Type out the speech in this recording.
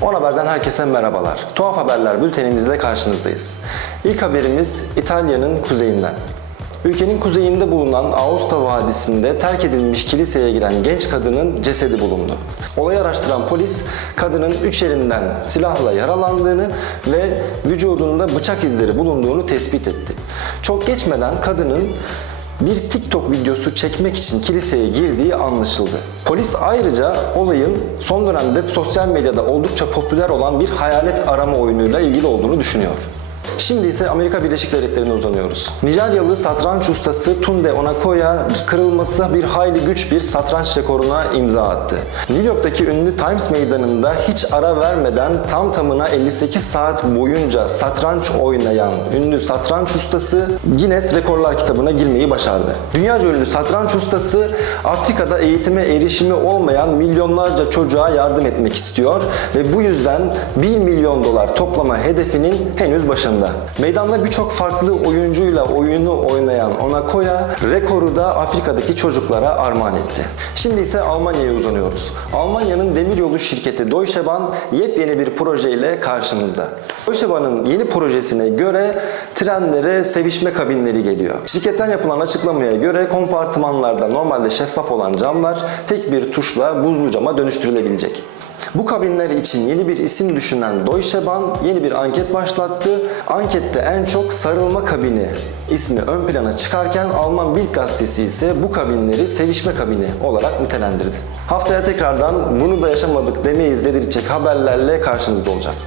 On Haber'den herkese merhabalar. Tuhaf Haberler bültenimizle karşınızdayız. İlk haberimiz İtalya'nın kuzeyinden. Ülkenin kuzeyinde bulunan Aosta Vadisi'nde terk edilmiş kiliseye giren genç kadının cesedi bulundu. Olayı araştıran polis, kadının üç yerinden silahla yaralandığını ve vücudunda bıçak izleri bulunduğunu tespit etti. Çok geçmeden kadının bir TikTok videosu çekmek için kiliseye girdiği anlaşıldı. Polis ayrıca olayın son dönemde sosyal medyada oldukça popüler olan bir hayalet arama oyunuyla ilgili olduğunu düşünüyor. Şimdi ise Amerika Birleşik Devletleri'ne uzanıyoruz. Nijeryalı satranç ustası Tunde Onakoya kırılması bir hayli güç bir satranç rekoruna imza attı. New York'taki ünlü Times Meydanı'nda hiç ara vermeden tam tamına 58 saat boyunca satranç oynayan ünlü satranç ustası Guinness Rekorlar kitabına girmeyi başardı. Dünyaca ünlü satranç ustası Afrika'da eğitime erişimi olmayan milyonlarca çocuğa yardım etmek istiyor ve bu yüzden 1 milyon dolar toplama hedefinin henüz başında. Meydanda birçok farklı oyuncuyla oyunu oynayan Onakoya rekoru da Afrika'daki çocuklara armağan etti. Şimdi ise Almanya'ya uzanıyoruz. Almanya'nın demiryolu şirketi Deutsche Bahn yepyeni bir projeyle karşımızda. Deutsche Bahn'ın yeni projesine göre trenlere sevişme kabinleri geliyor. Şirketten yapılan açıklamaya göre kompartımanlarda normalde şeffaf olan camlar tek bir tuşla buzlu cama dönüştürülebilecek. Bu kabinler için yeni bir isim düşünen Deutsche Bahn yeni bir anket başlattı. Ankette en çok sarılma kabini ismi ön plana çıkarken Alman Bild gazetesi ise bu kabinleri sevişme kabini olarak nitelendirdi. Haftaya tekrardan bunu da yaşamadık demeyiz dedirtecek haberlerle karşınızda olacağız.